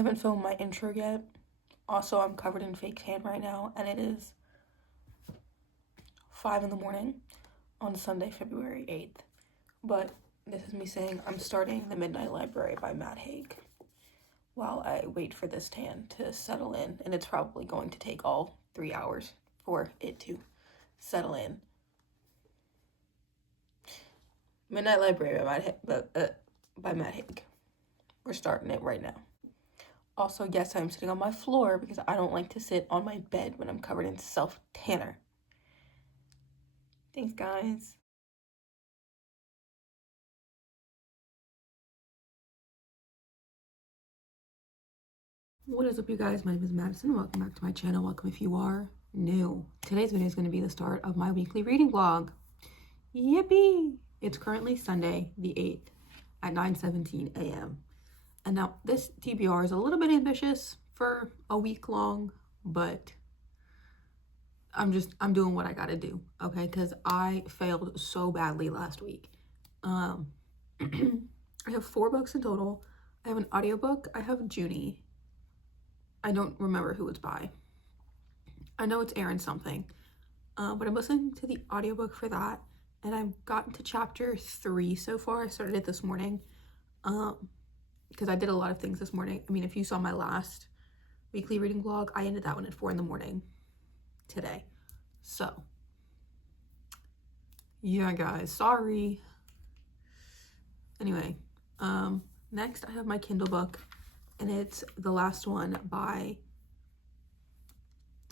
haven't filmed my intro yet. Also, I'm covered in fake tan right now, and it is 5 in the morning on Sunday, February 8th. But this is me saying I'm starting The Midnight Library by Matt Haig while I wait for this tan to settle in, and it's probably going to take all 3 hours for it to settle in. Midnight Library by Matt Haig. We're starting it right now. Also, yes, I'm sitting on my floor because I don't like to sit on my bed when I'm covered in self-tanner. Thanks, guys. What is up, you guys? My name is Madison. Welcome back to my channel. Welcome if you are new. Today's video is going to be the start of my weekly reading vlog. Yippee! It's currently Sunday, the 8th at 9:17 a.m. And now this TBR is a little bit ambitious for a week long, but I'm doing what I gotta do, okay? Because I failed so badly last week. I have 4 books in total. I have an audiobook. I have Junie. I don't remember who it's by. I know it's Aaron something, but I'm listening to the audiobook for that, and I've gotten to chapter 3 so far. I started it this morning because I did a lot of things this morning. I mean, if you saw my last weekly reading vlog, I ended that one at 4 in the morning today. So yeah, guys, sorry. Anyway, next I have my Kindle book, and it's the last one by,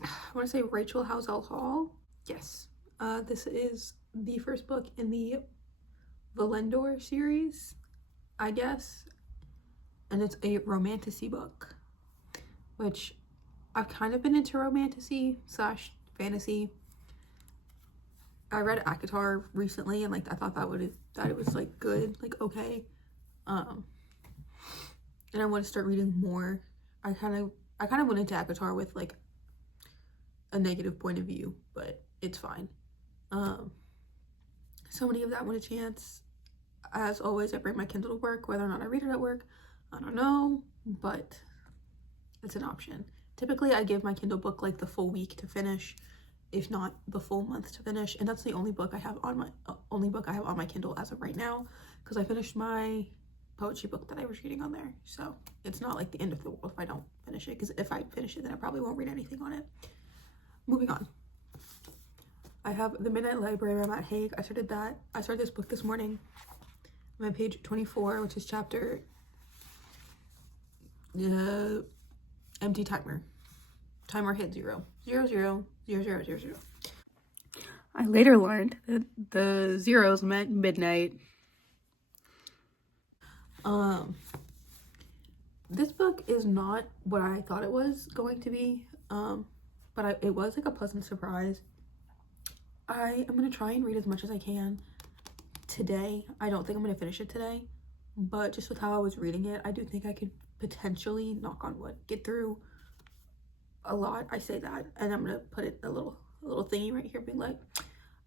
I want to say Rachel Housel Hall. Yes, this is the first book in the Valendor series, I guess, and it's a romantasy book, which I've kind of been into romantasy / fantasy. I read ACOTAR recently, and like I thought that it was like good, like okay, and I want to start reading more. I kind of went into ACOTAR with like a negative point of view, but it's fine. So many of that when a chance. As always, I bring my Kindle to work. Whether or not I read it at work, I don't know, but it's an option. Typically, I give my Kindle book like the full week to finish, if not the full month to finish, and that's the only book I have on my Kindle as of right now, because I finished my poetry book that I was reading on there. So it's not like the end of the world if I don't finish it, because if I finish it, then I probably won't read anything on it. Moving on. I have The Midnight Library by Matt Haig. I started this book this morning. I'm on page 24, which is chapter empty timer. Timer hit 0. 0, 0, 0, 0, 0, 0. I later learned that the zeros meant midnight. This book is not what I thought it was going to be, but it was like a pleasant surprise. I am going to try and read as much as I can today. I don't think I'm going to finish it today, but just with how I was reading it, I do think I could potentially, knock on wood, get through a lot. I say that, and I'm going to put it a little thingy right here being like,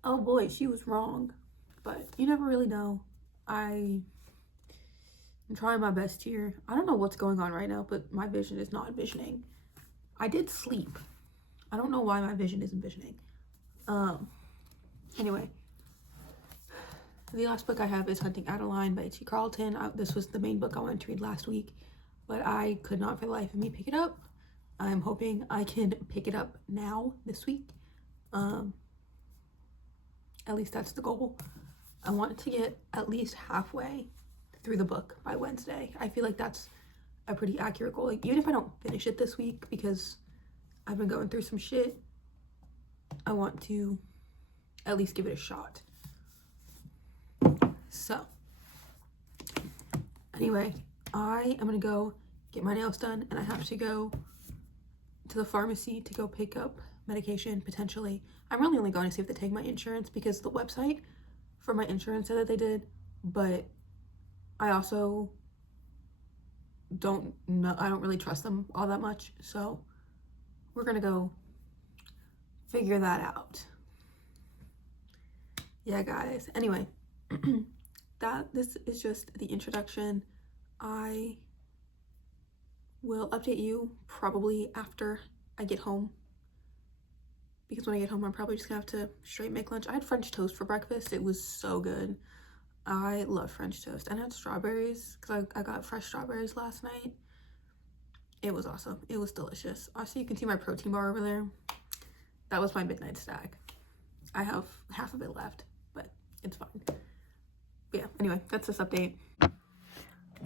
oh boy, she was wrong, but you never really know. I'm trying my best here. I don't know what's going on right now, but my vision is not visioning. I did sleep. I don't know why my vision isn't visioning. Anyway, the last book I have is Hunting Adeline by H.E. Carlton. This was the main book I wanted to read last week, but I could not for the life of me pick it up. I'm hoping I can pick it up now this week. At least that's the goal. I want to get at least halfway through the book by Wednesday. I feel like that's a pretty accurate goal. Like, even if I don't finish it this week because I've been going through some shit, I want to at least give it a shot. So anyway, I am gonna go get my nails done, and I have to go to the pharmacy to go pick up medication potentially. I'm really only going to see if they take my insurance, because the website for my insurance said that they did, but I also don't know, I don't really trust them all that much, so we're gonna go figure that out. Yeah, guys. Anyway, this is just the introduction. I will update you probably after I get home, because when I get home I'm probably just gonna have to straight make lunch. I had French toast for breakfast. It was so good. I love French toast, and I had strawberries because I got fresh strawberries last night. It was awesome. It was delicious. Also, you can see my protein bar over there. That was my midnight snack. I have half of it left, but it's fine. But yeah, anyway, that's this update.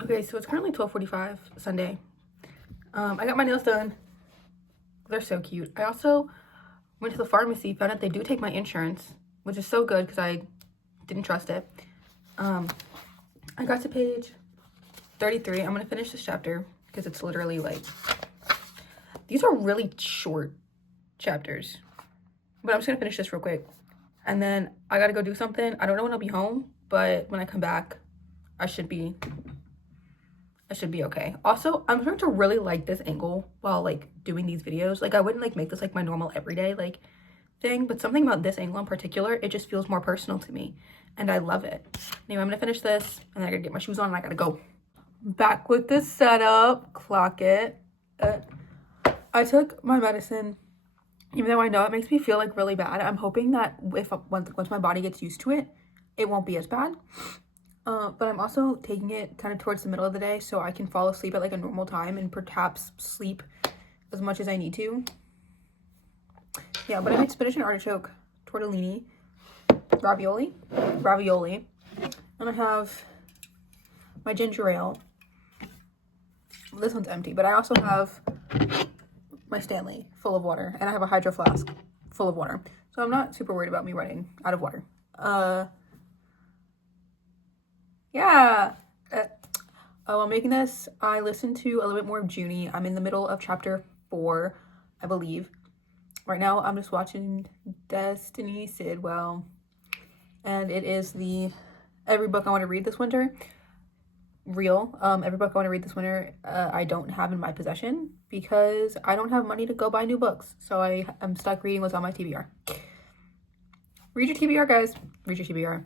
Okay, so it's currently 12:45 Sunday. I got my nails done. They're so cute. I also went to the pharmacy, found out they do take my insurance, which is so good because I didn't trust it. I got to page 33. I'm gonna finish this chapter because it's literally like, these are really short chapters, but I'm just gonna finish this real quick, and then I gotta go do something. I don't know when I'll be home, but when I come back, I should be okay. Also, I'm starting to really like this angle while like doing these videos. Like, I wouldn't like make this like my normal everyday like thing, but something about this angle in particular, it just feels more personal to me, and I love it. Anyway, I'm gonna finish this, and then I gotta get my shoes on, and I gotta go. Back with the setup. Clock it. I took my medicine, even though I know it makes me feel like really bad. I'm hoping that once my body gets used to it, it won't be as bad. But I'm also taking it kind of towards the middle of the day so I can fall asleep at like a normal time and perhaps sleep as much as I need to. Yeah, but I made spinach and artichoke tortellini, ravioli, and I have my ginger ale. This one's empty, but I also have my Stanley full of water, and I have a hydro flask full of water. So I'm not super worried about me running out of water. Yeah. While making this, I listened to a little bit more of Junie. I'm in the middle of chapter 4, I believe. Right now, I'm just watching Destiny Sidwell, and it is the every book I want to read this winter. Every book I want to read this winter, I don't have in my possession because I don't have money to go buy new books. So I'm stuck reading what's on my TBR. Read your TBR, guys. Read your TBR.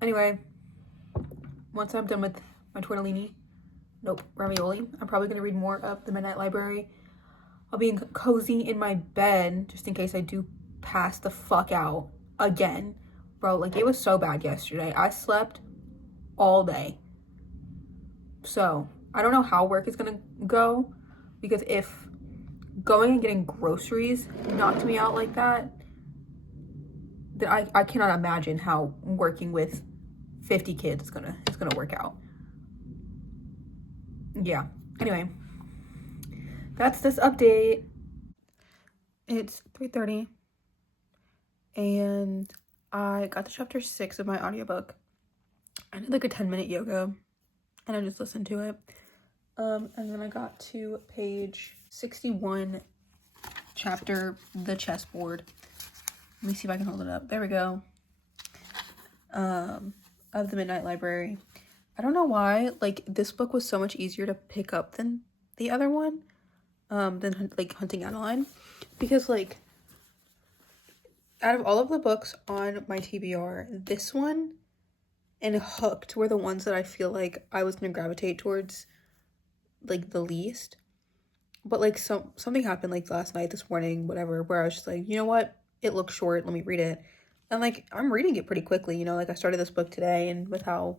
Anyway, once I'm done with my ravioli, I'm probably going to read more of The Midnight Library. I'll be cozy in my bed just in case I do pass the fuck out again. Bro, like, it was so bad yesterday. I slept all day. So, I don't know how work is going to go, because if going and getting groceries knocked me out like that, then I cannot imagine how working with 50 kids is gonna work out. Yeah. Anyway, that's this update. It's 3:30, and I got to chapter 6 of my audiobook. I did like a 10-minute yoga, and I just listened to it. And then I got to page 61, chapter The Chessboard. Let me see if I can hold it up. There we go. Of The Midnight Library. I don't know why, like, this book was so much easier to pick up than the other one, than like Hunting Adeline, because like out of all of the books on my TBR, this one and Hooked were the ones that I feel like I was gonna gravitate towards like the least. But like something happened like last night, this morning, whatever, where I was just like, you know what, it looks short, let me read it. And like, I'm reading it pretty quickly, you know, like I started this book today, and with how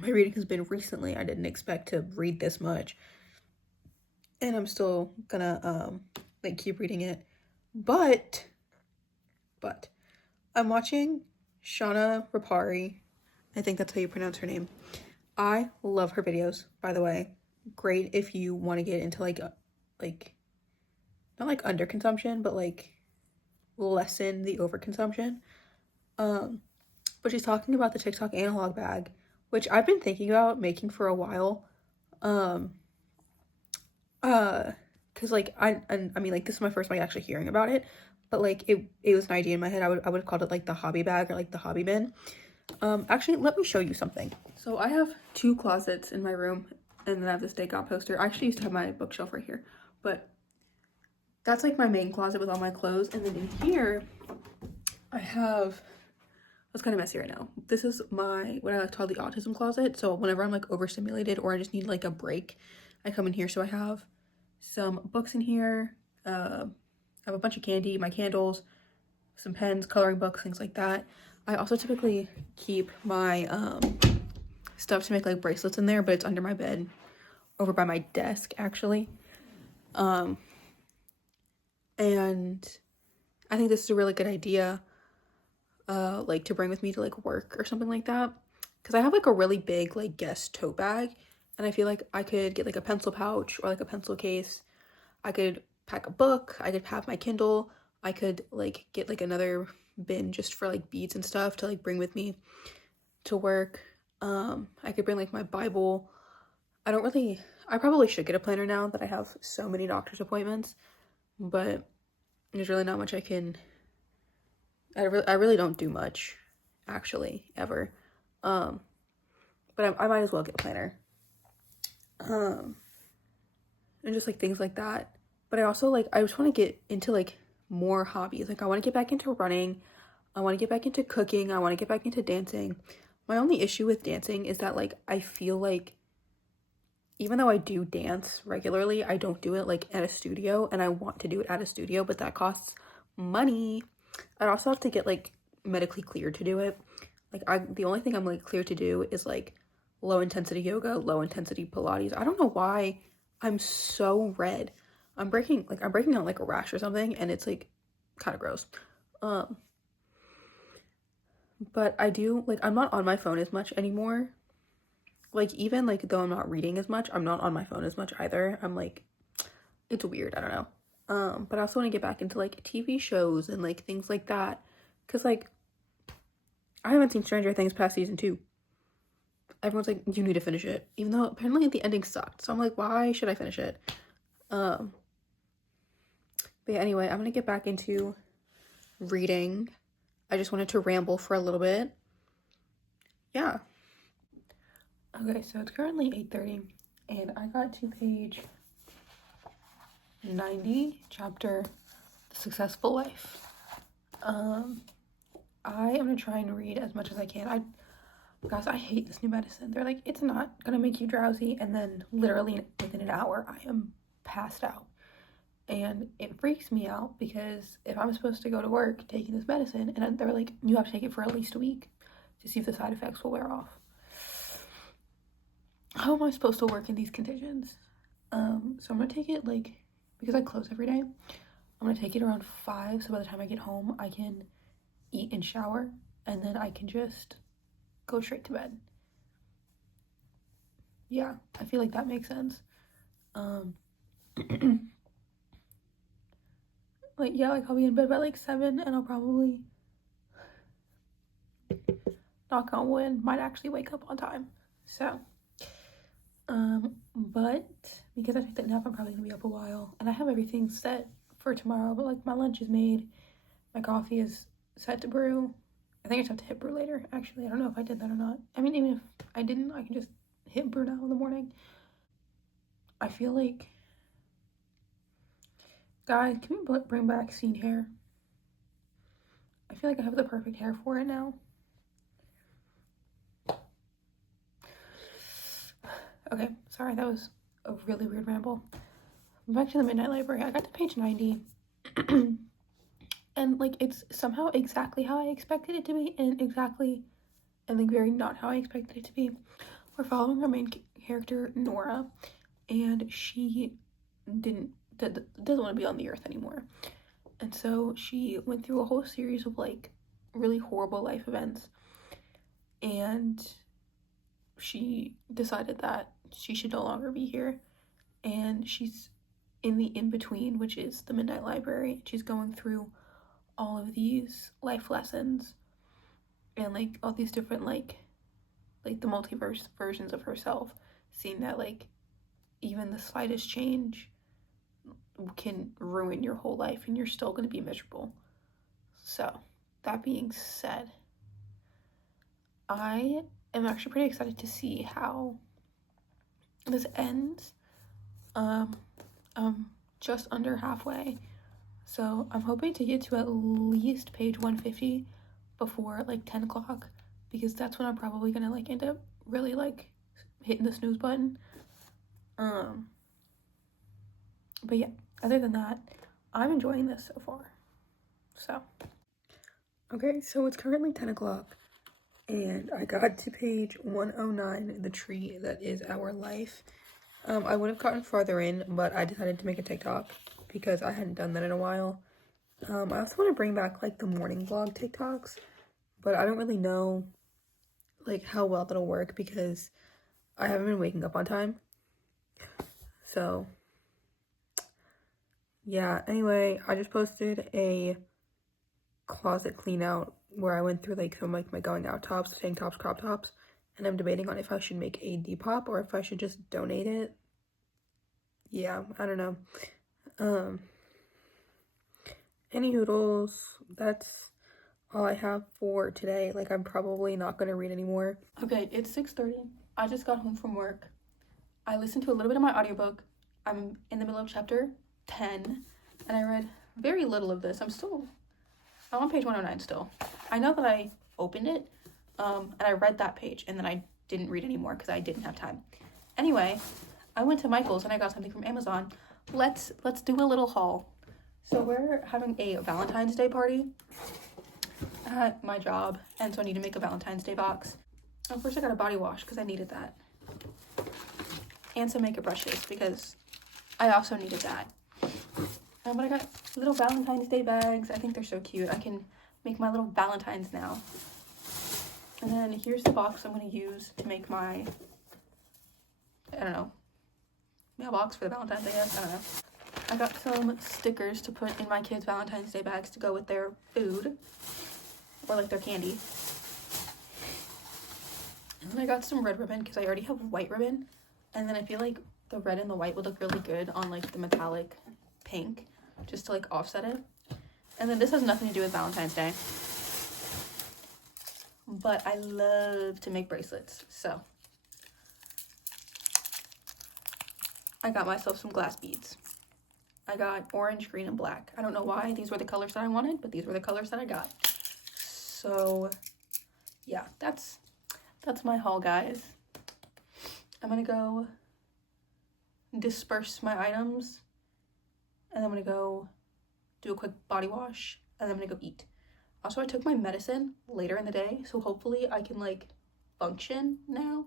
my reading has been recently, I didn't expect to read this much. And I'm still gonna like keep reading it. But I'm watching Shauna Rapari. I think that's how you pronounce her name. I love her videos, by the way. Great if you want to get into like not like underconsumption, but like lessen the overconsumption. But she's talking about the TikTok analog bag, which I've been thinking about making for a while. Cause like I mean, like, this is my first time actually hearing about it, but like it was an idea in my head. I would have called it like the hobby bag or like the hobby bin. Actually, let me show you something. So I have 2 closets in my room, and then I have this takeout poster. I actually used to have my bookshelf right here, but that's like my main closet with all my clothes. And then in here, I have It's kind of messy right now. This is what I like to call the autism closet. So whenever I'm like overstimulated or I just need like a break, I come in here. So I have some books in here. I have a bunch of candy, my candles, some pens, coloring books, things like that. I also typically keep my stuff to make like bracelets in there, but it's under my bed, over by my desk actually. And I think this is a really good idea, like to bring with me to like work or something like that, because I have like a really big like guest tote bag, and I feel like I could get like a pencil pouch or like a pencil case. I could pack a book, I could have my Kindle, I could like get like another bin just for like beads and stuff to like bring with me to work. I could bring like my Bible. I probably should get a planner now that I have so many doctor's appointments, but there's really not much I really don't do much, actually, ever. But I might as well get a planner. And just like things like that. But I also I just want to get into like more hobbies. Like I want to get back into running. I want to get back into cooking. I want to get back into dancing. My only issue with dancing is that like I feel like even though I do dance regularly, I don't do it like at a studio, and I want to do it at a studio, but that costs money. I'd also have to get like medically cleared to do it. Like the only thing I'm like cleared to do is like low intensity yoga, low intensity Pilates. I don't know why I'm so red. I'm breaking out like a rash or something, and it's like kind of gross. But I do like, I'm not on my phone as much anymore. Like even like though I'm not reading as much, I'm not on my phone as much either. I'm like, it's weird, I don't know. But I also want to get back into like TV shows and like things like that, because like I haven't seen Stranger Things past season 2. Everyone's like, you need to finish it, even though apparently the ending sucked. So I'm like, why should I finish it? But yeah, anyway, I'm gonna get back into reading. I just wanted to ramble for a little bit. Yeah. Okay, so it's currently 8:30, and I got to page 90, chapter The Successful Life. I am gonna try and read as much as I can. Guys, I hate this new medicine. They're like, it's not gonna make you drowsy, and then literally within an hour, I am passed out. And it freaks me out because if I'm supposed to go to work taking this medicine, and they're like, you have to take it for at least a week to see if the side effects will wear off. How am I supposed to work in these conditions? So I'm gonna take it because I close every day, I'm gonna take it around 5, so by the time I get home I can eat and shower, and then I can just go straight to bed. Yeah, I feel like that makes sense. I'll be in bed by 7, and I'll probably, knock on wood, might actually wake up on time. So but because I took that nap, I'm probably gonna be up a while, and I have everything set for tomorrow. But my lunch is made, my coffee is set to brew. I think I just have to hit brew later. Actually, I don't know if I did that or not. I mean, even if I didn't, I can just hit brew now in the morning. I feel like, guys, can we bring back scene hair? I feel like I have the perfect hair for it now. Okay, sorry, that was a really weird ramble. Back to the Midnight Library. I got to page 90. And it's somehow exactly how I expected it to be, and very not how I expected it to be. We're following our main character, Nora, and she doesn't want to be on the earth anymore. And so she went through a whole series of really horrible life events, and she decided that she should no longer be here, and she's in the in-between, which is the Midnight Library. She's going through all of these life lessons and all these different the multiverse versions of herself, seeing that even the slightest change can ruin your whole life and you're still going to be miserable. So that being said, I am actually pretty excited to see how this ends. Just under halfway, so I'm hoping to get to at least page 150 before like 10 o'clock because that's when I'm probably gonna like end up really like hitting the snooze button. But yeah, other than that, I'm enjoying this so far. So okay, so it's currently 10 o'clock and I got to page 109, the tree that is our life. I would have gotten farther in, but I decided to make a TikTok because I hadn't done that in a while. I also want to bring back like the morning vlog TikToks, but I don't really know like how well that'll work because I haven't been waking up on time. So yeah, anyway, I just posted a closet clean out where I went through like some like my going out tops, tank tops, crop tops, and I'm debating on if I should make a Depop or if I should just donate it. Yeah, I don't know. Any hoodles, that's all I have for today. Like, I'm probably not gonna read anymore. Okay, it's 6:30. I just got home from work. I listened to a little bit of my audiobook. I'm in the middle of chapter 10, and I read very little of this. I'm on page 109 still. I know that I opened it, and I read that page, and then I didn't read anymore because I didn't have time. Anyway, I went to Michael's and I got something from Amazon. Let's do a little haul. So we're having a Valentine's Day party at my job, and so I need to make a Valentine's Day box. And first I got a body wash because I needed that. And some makeup brushes because I also needed that. But I got little Valentine's Day bags. I think they're so cute. I can make my little Valentines now. And then here's the box I'm going to use to make my, I don't know, mailbox for the Valentine's Day, I guess. I don't know. I got some stickers to put in my kids' Valentine's Day bags to go with their food. Or like their candy. And then I got some red ribbon because I already have white ribbon. And then I feel like the red and the white would look really good on like the metallic pink. Just to like offset it. And then this has nothing to do with Valentine's Day. But I love to make bracelets. So I got myself some glass beads. I got orange, green, and black. I don't know why these were the colors that I wanted, but these were the colors that I got. So yeah, that's my haul, guys. I'm gonna go disperse my items, and I'm gonna go do a quick body wash, and then I'm gonna go eat. Also, I took my medicine later in the day, so hopefully I can like function now.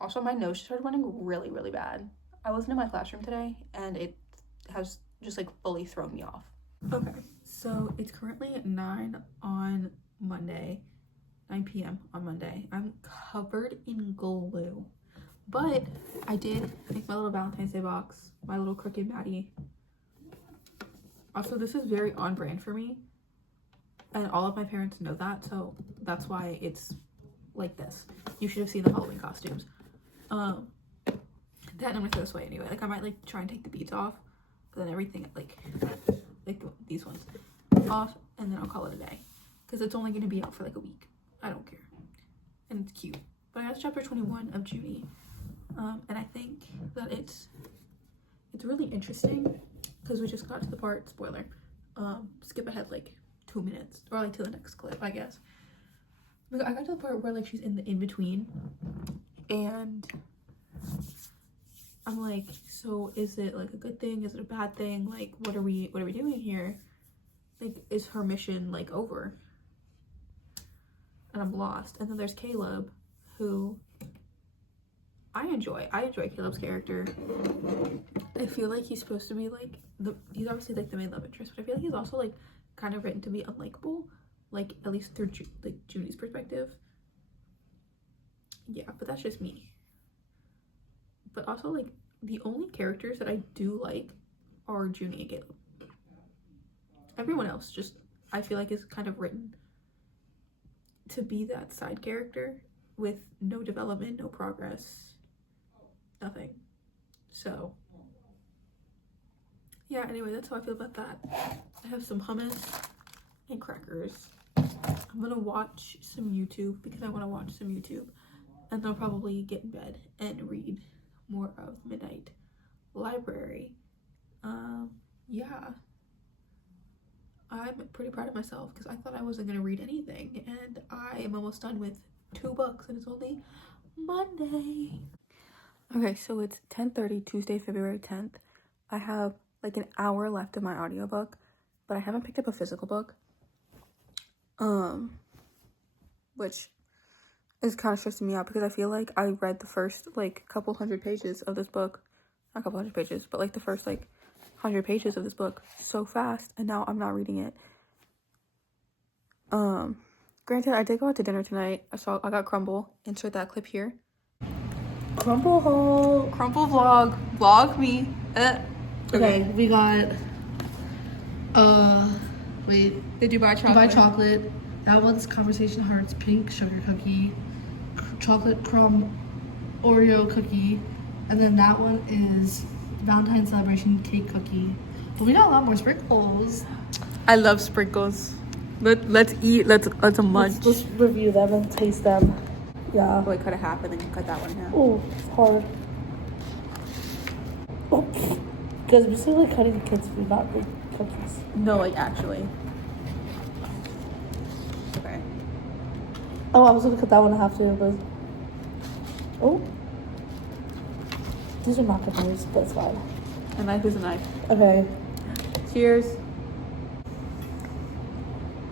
Also, my nose started running really, really bad. I wasn't in my classroom today, and it has just like fully thrown me off. Okay, so it's currently 9 on Monday, 9 p.m. on Monday. I'm covered in glue, but I did make my little Valentine's Day box, my little Crooked Maddie. Also, this is very on brand for me, and all of my parents know that, so that's why it's like this. You should have seen the Halloween costumes. Then I'm gonna throw this away anyway. Like, I might like try and take the beads off, but then everything like these ones off, and then I'll call it a day because it's only gonna be out for like a week. I don't care, and it's cute. But I got to chapter 21 of Junie, and I think that it's really interesting because we just got to the part, spoiler, skip ahead like 2 minutes or like to the next clip, I guess. But I got to the part where like she's in the in-between, and I'm like, so is it like a good thing? Is it a bad thing? Like, what are we doing here? Like, is her mission like over? And I'm lost. And then there's Caleb, who I enjoy Caleb's character. I feel like he's supposed to be like he's obviously like the main love interest, but I feel like he's also like kind of written to be unlikable, like at least through like Junie's perspective. Yeah, but that's just me. But also, like, the only characters that I do like are Junie and Caleb. Everyone else just, I feel like, is kind of written to be that side character with no development, no progress, nothing. So, yeah, anyway, that's how I feel about that. I have some hummus and crackers. I'm gonna watch some YouTube because I want to watch some YouTube. And then I'll probably get in bed and read more of Midnight Library. Yeah, I'm pretty proud of myself because I thought I wasn't going to read anything, and I am almost done with 2 books, and it's only Monday. Okay, so it's 10:30, Tuesday, February 10th. I have like an hour left of my audiobook, but I haven't picked up a physical book, which is kind of stressing me out because I feel like I read the first like couple hundred pages of this book, not a couple hundred pages, but like the first like 100 pages of this book so fast, and now I'm not reading it. Granted, I did go out to dinner tonight. I got Crumbl. Insert that clip here. Crumbl haul. Crumbl vlog me. Okay, we got the Dubai chocolate. That one's Conversation Hearts pink sugar cookie, chocolate crumb Oreo cookie, and then that one is Valentine's celebration cake cookie. But we got a lot more sprinkles. I love sprinkles. Let's eat. Let's munch. Let's review them and taste them. Yeah. Like cut it half and then cut that one in half. Oh, it's hard. Oh, because we're still like cutting the kids' food, not big cookies. No, like actually. Okay. Oh, I was gonna cut that one in half too, but oh, these are not good knives, but it's fine. A knife is a knife. Okay. Cheers.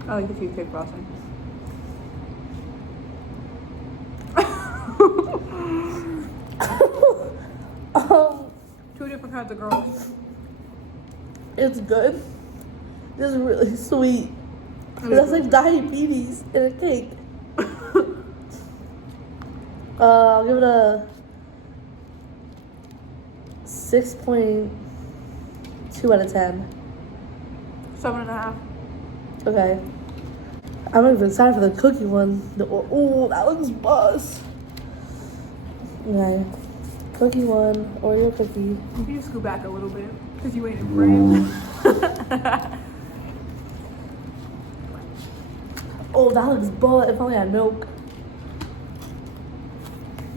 I like the toothpick frosting. Two different kinds of girls. It's good. It's really sweet. That's like diabetes in a cake. I'll give it a 6.2 out of 10. 7.5. Okay. I'm not even excited for the cookie one. Oh, that looks buzz. Okay. Cookie one, Oreo cookie. You can just scoot back a little bit because you ain't in frame. Oh, that looks buzz. If only I had milk.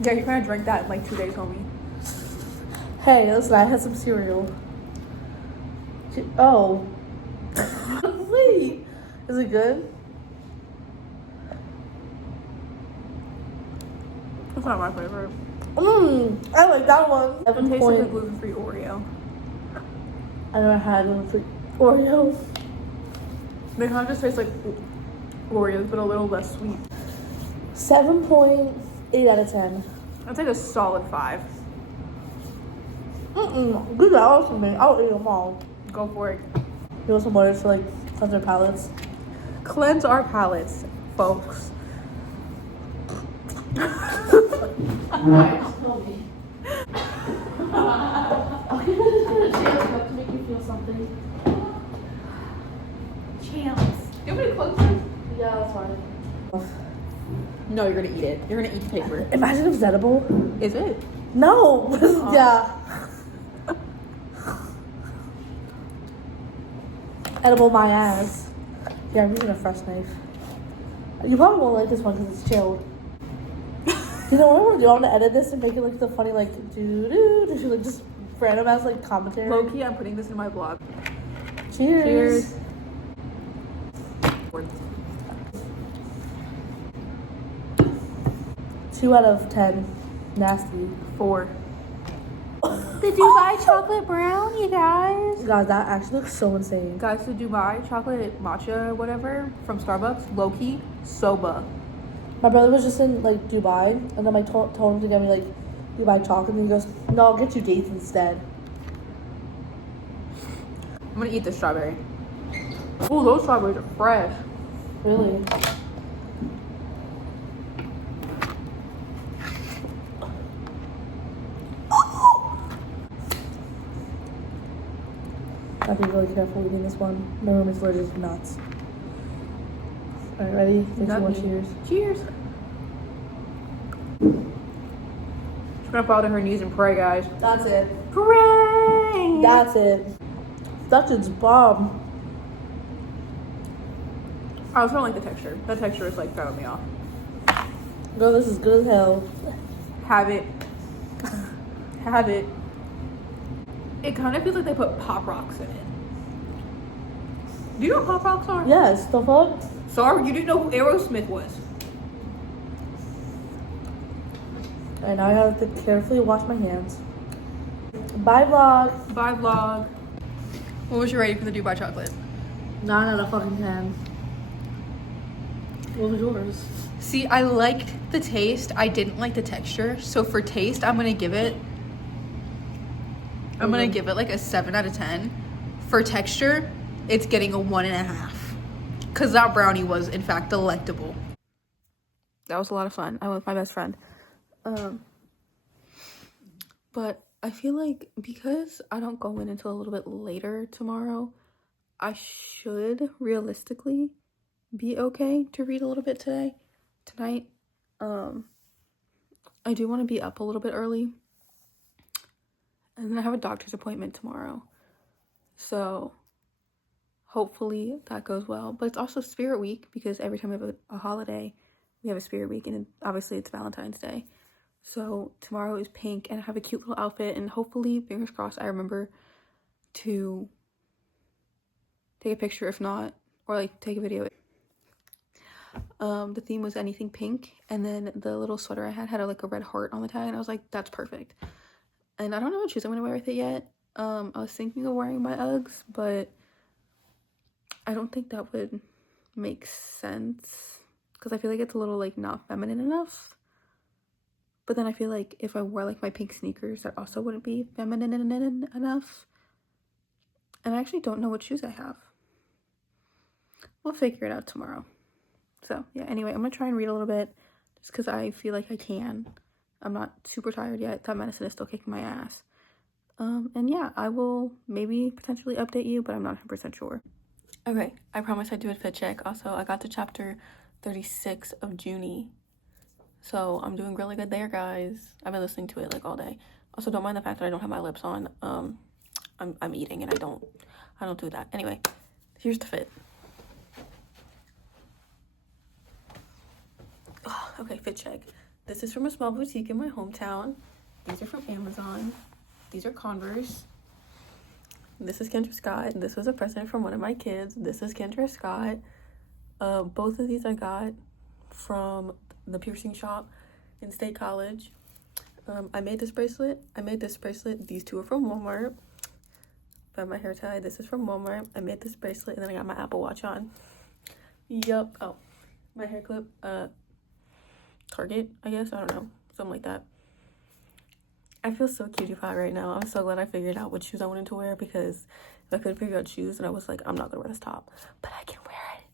Yeah, you're gonna drink that in like 2 days, homie. Hey, listen, I had some cereal. Oh. Wait. Is it good? That's not my favorite. I like that one. It tastes like a gluten-free Oreo. I never had gluten-free Oreo. They kind of just taste like Oreos, but a little less sweet. 7.8 out of 10. I'd say a solid 5. Good hours for me. I'll eat them all. Go for it. You want some water to like cleanse our palates? Cleanse our palates, folks. I'll give it a chance to make you feel something. Chance. You want me to close this? Yeah, that's fine. No, you're gonna eat it. You're gonna eat the paper. Imagine if it's edible. Is it? No. Oh. Yeah. Edible my ass. Yeah, I'm using a fresh knife. You probably won't like this one because it's chilled. You know what I want to do? I want to edit this and make it like the funny like doo-doo, like just random ass like commentary. Low-key, I'm putting this in my blog. Cheers. Cheers. 2 out of 10. Nasty. 4. The Dubai chocolate brown, you guys. God, that actually looks so insane. Guys, the Dubai chocolate matcha, whatever, from Starbucks, low-key, soba. My brother was just in like Dubai, and then I told him to get me like Dubai chocolate, and he goes, "No, I'll get you dates instead." I'm gonna eat the strawberry. Oh, those strawberries are fresh. Really? I have to be really careful eating this one. My room is allergic to nuts. Alright, ready? 3, 2, 1, cheers. Cheers. She's gonna fall to her knees and pray, guys. That's it. Pray! That's it. That's its bomb. I also don't like the texture. The texture is like throwing me off. Girl, this is good as hell. Have it. Have it. It kind of feels like they put Pop Rocks in it. Do you know what Pop Rocks are? Yes, the fuck? Sorry, you didn't know who Aerosmith was. And now I have to carefully wash my hands. Bye, vlog. Bye, vlog. What was your rating for the Dubai chocolate? 9 out of fucking 10. What was yours? See, I liked the taste. I didn't like the texture. So for taste, I'm gonna give it like a 7 out of 10. For texture, it's getting a 1.5. Cause that brownie was in fact delectable. That was a lot of fun. I went with my best friend. But I feel like because I don't go in until a little bit later tomorrow, I should realistically be okay to read a little bit tonight. I do want to be up a little bit early. And then I have a doctor's appointment tomorrow. So hopefully that goes well. But it's also Spirit Week because every time we have a holiday, we have a Spirit Week. And obviously it's Valentine's Day. So tomorrow is pink and I have a cute little outfit. And hopefully, fingers crossed, I remember to take a picture. If not, or like take a video. The theme was anything pink. And then the little sweater I had like a red heart on the tag. And I was like, that's perfect. And I don't know what shoes I'm going to wear with it yet. I was thinking of wearing my Uggs, but I don't think that would make sense because I feel like it's a little like not feminine enough. But then I feel like if I wore like my pink sneakers, that also wouldn't be feminine enough. And I actually don't know what shoes I have. We'll figure it out tomorrow. So yeah, anyway, I'm gonna try and read a little bit just because I feel like I can. I'm not super tired yet. That medicine is still kicking my ass. And yeah, I will maybe potentially update you, but I'm not 100% sure. Okay, I promise I'd do a fit check. Also, I got to chapter 36 of Junie. So I'm doing really good there, guys. I've been listening to it like all day. Also, don't mind the fact that I don't have my lips on. I'm eating and I don't do that. Anyway, here's the fit. Oh, okay, fit check. This is from a small boutique in my hometown. These are from Amazon. These are Converse. This is Kendra Scott. This was a present from one of my kids. This is Kendra Scott. Both of these I got from the piercing shop in State College. I made this bracelet. These two are from Walmart. Got my hair tied. This is from Walmart. I made this bracelet and then I got my Apple Watch on. Yup. Oh, my hair clip. Target, I guess. I don't know. Something like that. I feel so cutie pie right now. I'm so glad I figured out what shoes I wanted to wear because if I couldn't figure out shoes, and I was like, I'm not gonna wear this top, but I can wear it.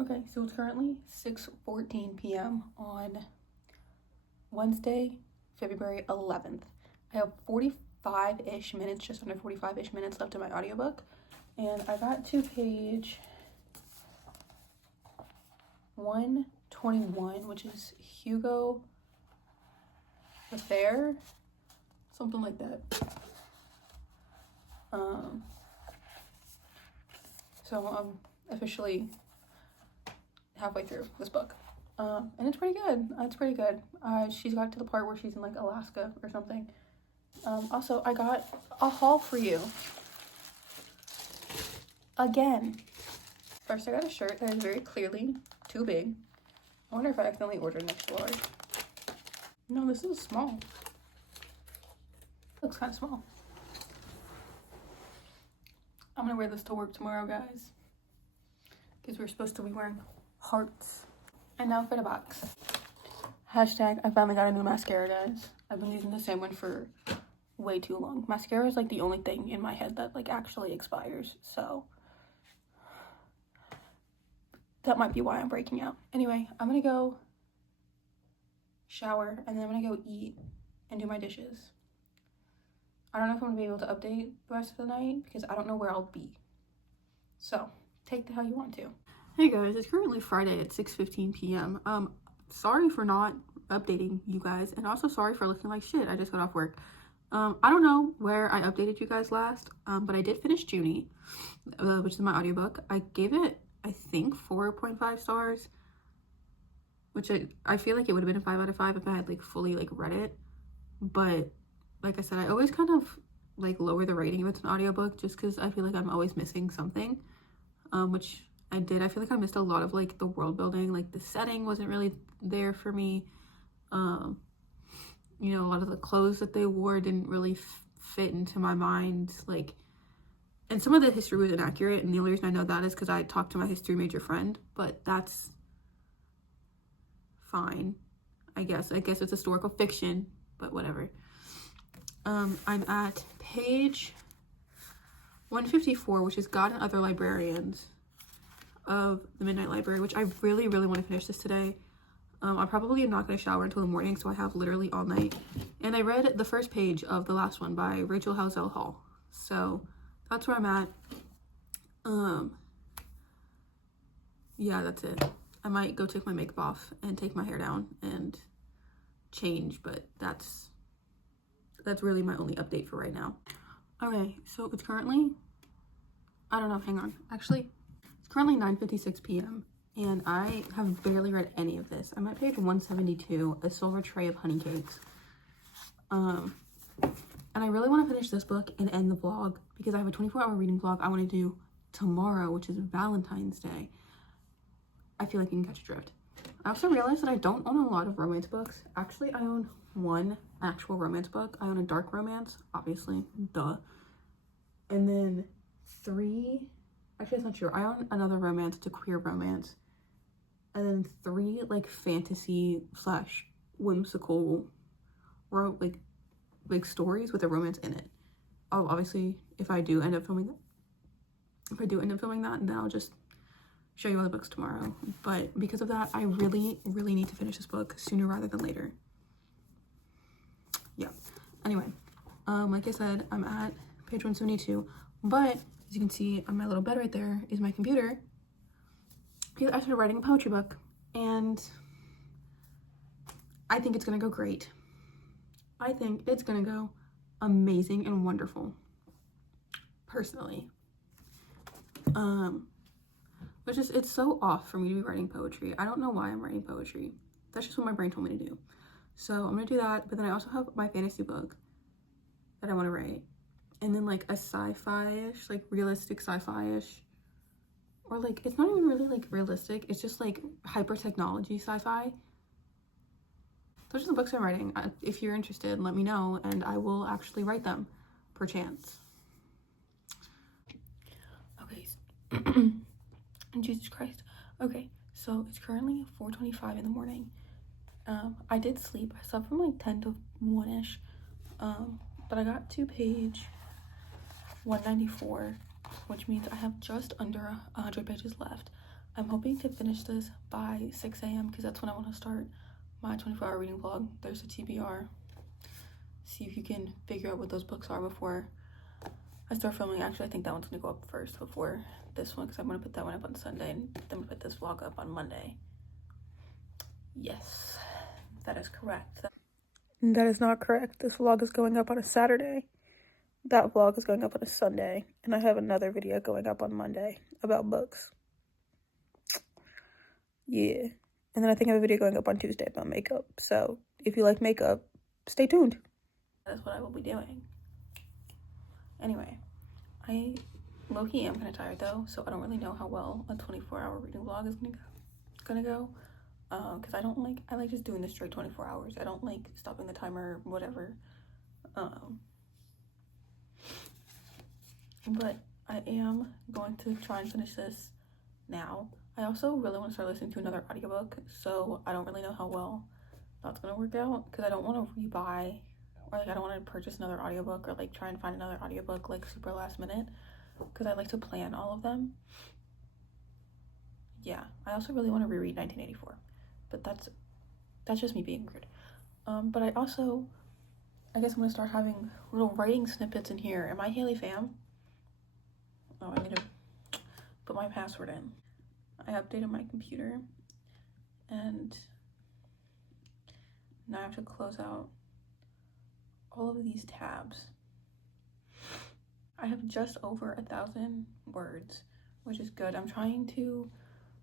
Okay, so it's currently 6:14 p.m. on Wednesday, February 11th. I have 45-ish minutes, just under 45-ish minutes left in my audiobook, and I got to page 121, which is Hugo the Fair, something like that. So I'm officially halfway through this book, and it's pretty good. She's got to the part where she's in like Alaska or something. Also, I got a haul for you again. First, I got a shirt that is very clearly too big. I wonder if I accidentally ordered an extra large. No, this is small. Looks kind of small. I'm gonna wear this to work tomorrow, guys, because we're supposed to be wearing hearts. And now for the box. Hashtag, I finally got a new mascara, guys. I've been using the same one for way too long. Mascara is like the only thing in my head that like actually expires, so that might be why I'm breaking out. Anyway, I'm gonna go shower and then I'm gonna go eat and do my dishes. I don't know if I'm gonna be able to update the rest of the night because I don't know where I'll be. So take it how you want to. Hey guys, it's currently Friday at 6:15 p.m. Sorry for not updating you guys, and also sorry for looking like shit. I just got off work. I don't know where I updated you guys last, but I did finish Junie, which is my audiobook. I gave it, I think, 4.5 stars, which I feel like it would have been a 5 out of 5 if I had like fully like read it. But like I said, I always kind of like lower the rating if it's an audiobook, just because I feel like I'm always missing something, which I did. I feel like I missed a lot of like the world building, like the setting wasn't really there for me. You know, a lot of the clothes that they wore didn't really fit into my mind, like, and some of the history was inaccurate, and the only reason I know that is because I talked to my history major friend, but that's fine, I guess it's historical fiction, but whatever. I'm at page 154, which is God and Other Librarians of the Midnight Library, which I really want to finish this today. I probably am not going to shower until the morning, so I have literally all night. And I read the first page of the last one by Rachel Housel Hall, so that's where I'm at. Yeah, that's it. I might go take my makeup off and take my hair down and change, but that's really my only update for right now. Okay, so it's currently, I don't know, hang on. Actually, it's currently 9:56 p.m. and I have barely read any of this. I'm at page 172, A Silver Tray of Honey Cakes. And I really want to finish this book and end the vlog because I have a 24-hour reading vlog I want to do tomorrow, which is Valentine's Day. I feel like you can catch a drift. I also realized that I don't own a lot of romance books. Actually, I own one actual romance book. I own a dark romance, obviously, duh. And then 3, actually that's not true. I own another romance, it's a queer romance. And then 3 like fantasy / whimsical like stories with a romance in it. Obviously, if I do end up filming that, then I'll just show you all the books tomorrow. But because of that, I really need to finish this book sooner rather than later. Yeah. Anyway, like I said, I'm at page 172, but as you can see on my little bed right there is my computer, because I started writing a poetry book, and I think it's gonna go great. I think it's gonna go amazing and wonderful, personally. Which is, it's so off for me to be writing poetry. I don't know why I'm writing poetry. That's just what my brain told me to do. So I'm gonna do that, but then I also have my fantasy book that I want to write, and then like a sci-fi-ish, like realistic sci-fi-ish, or like it's not even really like realistic, it's just like hyper technology sci-fi. Those are the books I'm writing. If you're interested, let me know and I will actually write them, perchance. Okay. Jesus Christ. Okay, so it's currently 4:25 in the morning. I did sleep. I slept from like 10 to 1-ish, but I got to page 194, which means I have just under 100 pages left. I'm hoping to finish this by 6 a.m. because that's when I want to start my 24-hour reading vlog. There's a TBR. See if you can figure out what those books are before I start filming. Actually, I think that one's gonna go up first before this one, because I'm gonna put that one up on Sunday and then we'll put this vlog up on Monday. Yes, that is correct. That is not correct. This vlog is going up on a Saturday. That vlog is going up on a Sunday, and I have another video going up on Monday about books. Yeah, and then I think I have a video going up on Tuesday about makeup. So if you like makeup, stay tuned. That is what I will be doing. Anyway, I low-key am kind of tired though, so I don't really know how well a 24-hour reading vlog is gonna go. Because I like just doing this straight 24 hours. I don't like stopping the timer, whatever. But I am going to try and finish this now. I also really want to start listening to another audiobook, so I don't really know how well that's gonna work out, because I don't want to rebuy, or like I don't want to purchase another audiobook or like try and find another audiobook like super last minute, because I like to plan all of them. Yeah, I also really want to reread 1984, but that's just me being rude. But I guess I'm gonna start having little writing snippets in here. Am I Haley Fam? Oh, I need to put my password in. I updated my computer, and now I have to close out all of these tabs. I have just over 1,000 words, which is good. I'm trying to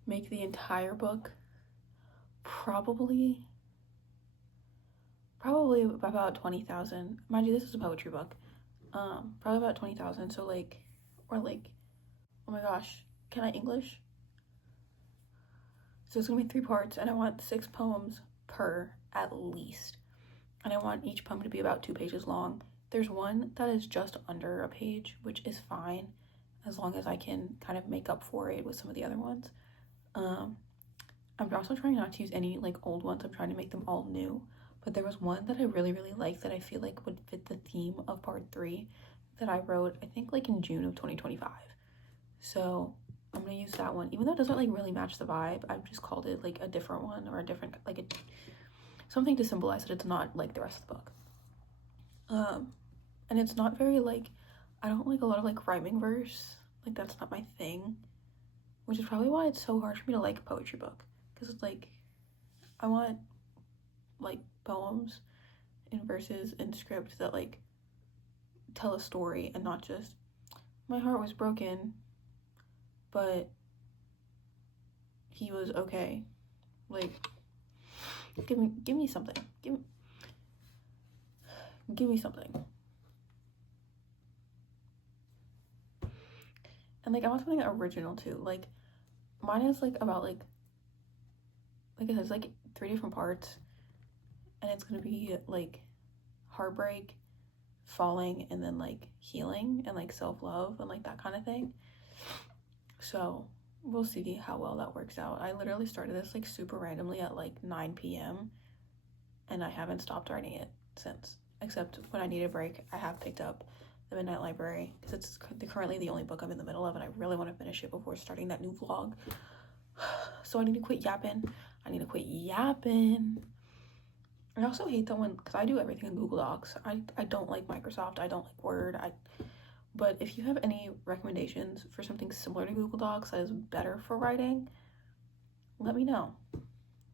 make the entire book probably about 20,000. Mind you, this is a poetry book. Probably about 20,000. So like, or like, oh my gosh, can I English? So it's gonna be 3 parts, and I want 6 poems per at least. And I want each poem to be about 2 pages long. There's one that is just under a page, which is fine as long as I can kind of make up for it with some of the other ones. I'm also trying not to use any like old ones. I'm trying to make them all new. But there was one that I really, really liked that I feel like would fit the theme of part 3 that I wrote, I think like in June of 2025. So I'm gonna use that one. Even though it doesn't like really match the vibe, I've just called it like a different one or a different like something to symbolize that it's not like the rest of the book. And it's not very like, I don't like a lot of like rhyming verse. Like that's not my thing, which is probably why it's so hard for me to like a poetry book, because it's like I want like poems and verses and scripts that like tell a story and not just my heart was broken but he was okay. Like give me something. Give me something. And like I want something original too. Like mine is like about like I said, it's like 3 different parts, and it's gonna be like heartbreak, falling, and then like healing and like self-love and like that kind of thing. So we'll see how well that works out. I literally started this like super randomly at like 9 p.m. and I haven't stopped writing it since, except when I need a break. I have picked up the Midnight Library because it's currently the only book I'm in the middle of, and I really want to finish it before starting that new vlog. So I need to quit yapping. I also hate that one because I do everything in Google Docs. I don't like Microsoft. I don't like Word. But if you have any recommendations for something similar to Google Docs that is better for writing, let me know,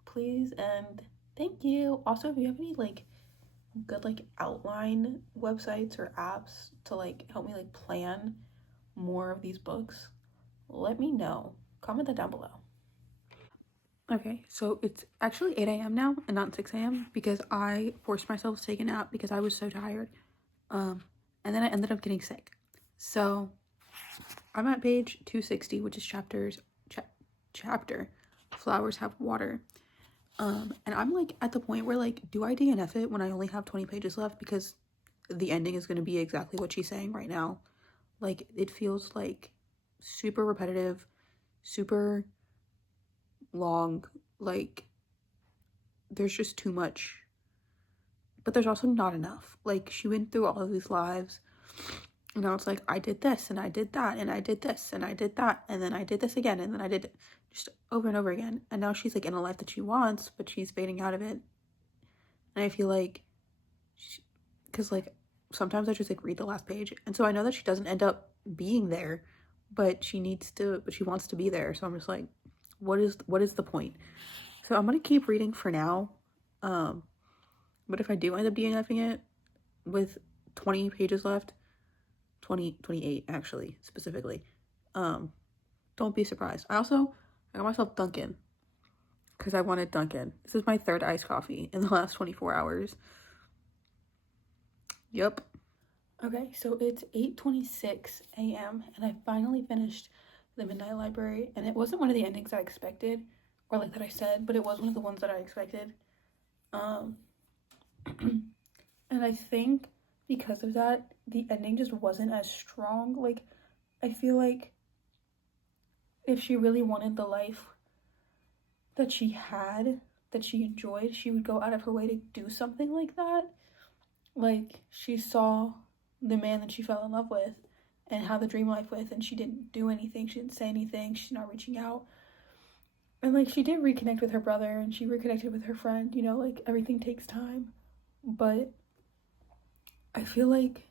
please, and thank you. Also, if you have any like good like outline websites or apps to like help me like plan more of these books, let me know. Comment that down below. Okay, so it's actually 8 a.m. now and not 6 a.m. because I forced myself to take a nap because I was so tired. And then I ended up getting sick. So I'm at page 260, which is chapter Flowers Have Water. And I'm like at the point where like, do I DNF it when I only have 20 pages left? Because the ending is going to be exactly what she's saying right now. Like, it feels like super repetitive, super long. Like, there's just too much. But there's also not enough. Like, she went through all of these lives. And now it's like, I did this, and I did that, and I did this, and I did that, and then I did this again, and then I did it just over and over again. And now she's like in a life that she wants, but she's fading out of it. And I feel like, because like sometimes I just like read the last page, and so I know that she doesn't end up being there, but she wants to be there. So I'm just like, what is the point? So I'm gonna keep reading for now. But if I do end up DNFing it with 20 pages left, 28 actually, specifically, don't be surprised. I got myself Dunkin' because I wanted Dunkin'. This is my 3rd iced coffee in the last 24 hours. Yep. Okay, so it's 8:26 a.m. and I finally finished the Midnight Library, and it wasn't one of the endings I expected, or like that I said, but it was one of the ones that I expected. And I think because of that, the ending just wasn't as strong. Like, I feel like if she really wanted the life that she had, that she enjoyed, she would go out of her way to do something like that. Like, she saw the man that she fell in love with and had the dream life with, and she didn't do anything, she didn't say anything, she's not reaching out. And like, she did reconnect with her brother, and she reconnected with her friend, you know, like everything takes time. But I feel like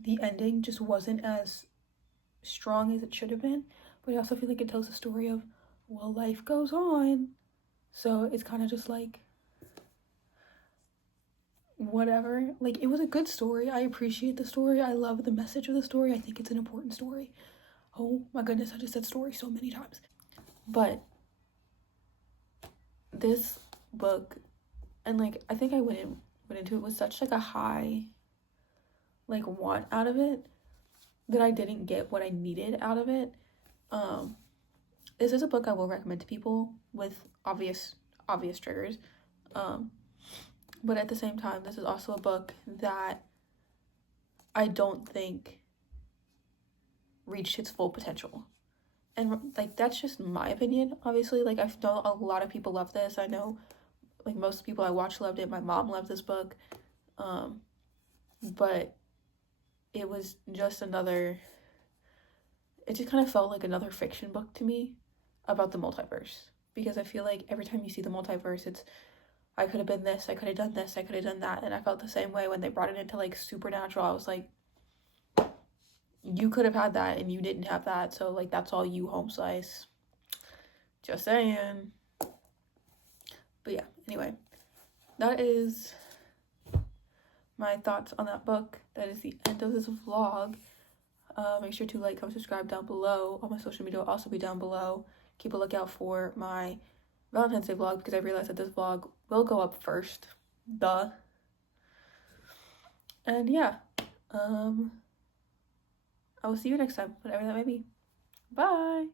the ending just wasn't as strong as it should have been. But I also feel like it tells a story of, well, life goes on. So it's kind of just like, whatever. Like, it was a good story. I appreciate the story. I love the message of the story. I think it's an important story. Oh my goodness, I just said story so many times. But this book, and like I think I went into it with such like a high like want out of it, that I didn't get what I needed out of it. This is a book I will recommend to people with obvious triggers. But at the same time, this is also a book that I don't think reached its full potential. And like, that's just my opinion, obviously. Like, I know a lot of people love this. I know like most people I watch loved it. My mom loved this book. But it was just another, it just kind of felt like another fiction book to me about the multiverse. Because I feel like every time you see the multiverse, it's, I could have been this, I could have done this, I could have done that. And I felt the same way when they brought it into like supernatural. I was like, you could have had that and you didn't have that, so like that's all you, home slice. Just saying. But yeah, anyway, that is my thoughts on that book. That is the end of this vlog. Make sure to like, comment, subscribe down below. All my social media will also be down below. Keep a lookout for my Valentine's Day vlog, because I realized that this vlog will go up first. Duh. And yeah, I will see you next time, whatever that may be. Bye.